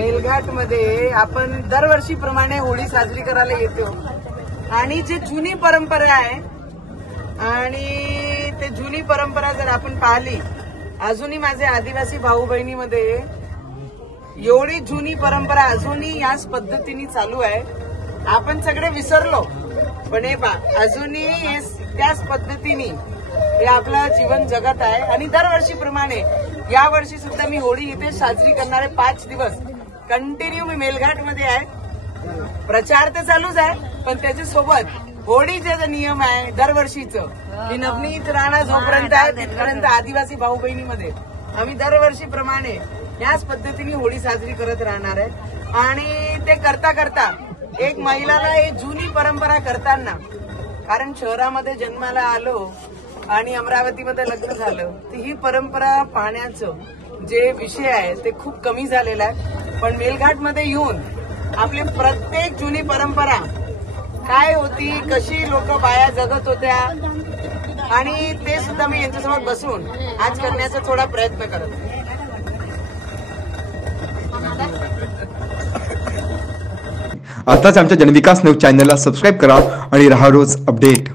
मेलघाट मध्ये आपण दरवर्षीप्रमाणे होळी साजरी करायला येतो आणि जी जुनी परंपरा आहे आणि ते जुनी परंपरा जर आपण पाहिली, अजूनही माझे आदिवासी भाऊ बहिणीमध्ये एवढी जुनी परंपरा अजूनही याच पद्धतीने चालू आहे. आपण सगळे विसरलो, पण हे अजूनही त्याच पद्धतीने हे आपलं जीवन जगत आहे. आणि दरवर्षीप्रमाणे यावर्षी सुद्धा मी होळी इथे साजरी करणारे 5 दिवस कंटिन्यू मी मेलघाटमध्ये आहे. प्रचार तर चालूच आहे, पण त्याच्यासोबत होळीचे नियम आहे दरवर्षीचं की नवनीत राणा जोपर्यंत आहे तिथपर्यंत आदिवासी भाऊ बहिणीमध्ये आम्ही दरवर्षीप्रमाणे याच पद्धतीने होळी साजरी करत राहणार आहे. आणि ते करता करता एक महिलाला ही जुनी परंपरा करताना, कारण शहरामध्ये जन्माला आलो आणि अमरावतीमध्ये लग्न झालं, तर ही परंपरा पाहण्याचं जे विषय आहे ते खूप कमी झालेला आहे. पण मेलघाटमध्ये येऊन आपली प्रत्येक जुनी परंपरा काय होती, कशी लोक बाया जगत होत्या, आणि ते सुद्धा मी यांच्यासमोर बसून आज करण्याचा थोडा प्रयत्न करत. आताच आमच्या जनविकास न्यूज चॅनलला सबस्क्राईब करा आणि राहा रोज अपडेट.